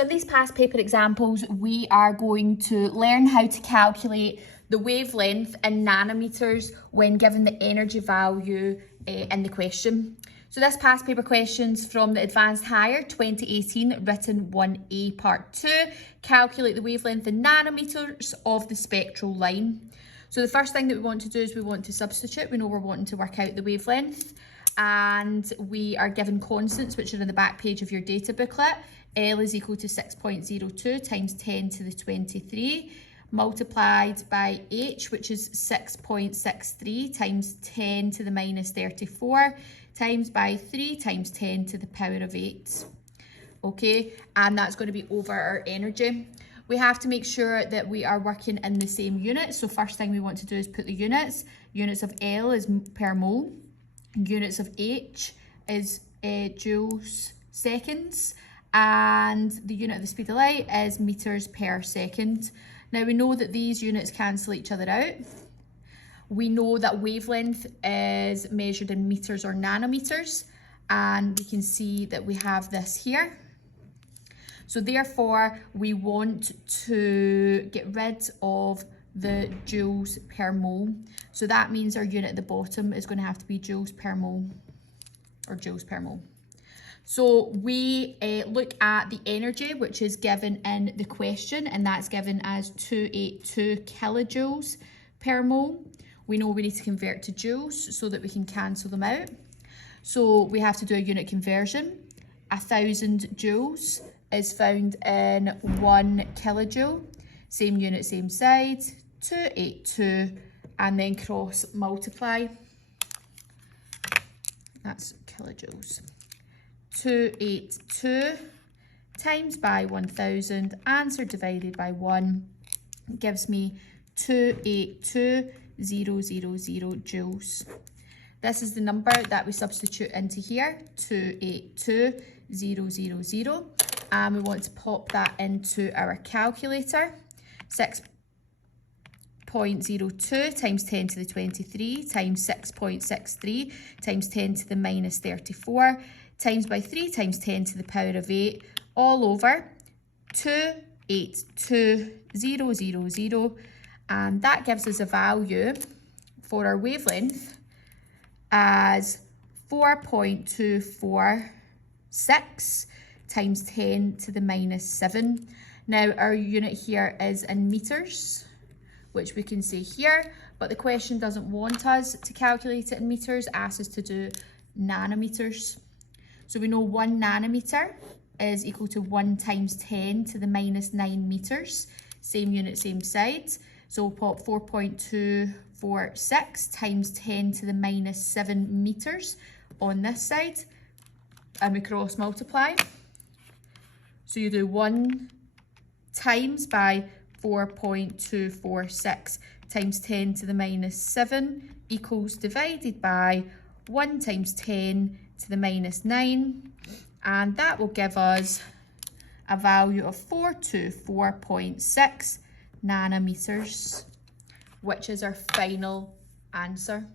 So in these past paper examples, we are going to learn how to calculate the wavelength in nanometers when given the energy value in the question. So this past paper question's from the Advanced Higher 2018, written 1A part 2. Calculate the wavelength in nanometers of the spectral line. So the first thing that we want to do is we want to substitute. We know we're wanting to work out the wavelength, and we are given constants which are in the back page of your data booklet. L is equal to 6.02 times 10 to the 23 multiplied by H, which is 6.63 times 10 to the minus 34 times by 3 times 10 to the power of 8. Okay, and that's going to be over our energy. We have to make sure that we are working in the same units. So first thing we want to do is put the units. Units of L is per mole. Units of H is joules seconds. And the unit of the speed of light is meters per second. Now we know that these units cancel each other out. We know that wavelength is measured in meters or nanometers, and we can see that we have this here. So therefore, we want to get rid of the joules per mole. So that means our unit at the bottom is going to have to be joules per mole, or joules per mole. So we look at the energy which is given in the question, and that's given as 282 kilojoules per mole. We know we need to convert to joules so that we can cancel them out. So we have to do a unit conversion. 1,000 joules is found in 1 kilojoule. Same unit, same side, 282, and then cross multiply. That's kilojoules. 282 times by 1,000, answer divided by 1, gives me 282,000 joules. This is the number that we substitute into here, 282,000, and we want to pop that into our calculator. 6.02 times 10 to the 23 times 6.63 times 10 to the minus 34 times by 3 times 10 to the power of 8, all over 282,000, and that gives us a value for our wavelength as 4.246 times 10 to the minus 7. Now our unit here is in meters, which we can see here, but the question doesn't want us to calculate it in meters, asks us to do nanometers. So we know 1 nanometer is equal to 1 times 10 to the minus 9 meters. Same unit, same side. So we'll pop 4.246 times 10 to the minus 7 meters on this side. And we cross multiply. So you do 1 times by 4.246 times 10 to the minus 7 equals divided by 1 times 10 to the minus 9, and that will give us a value of 424.6 nanometers, which is our final answer.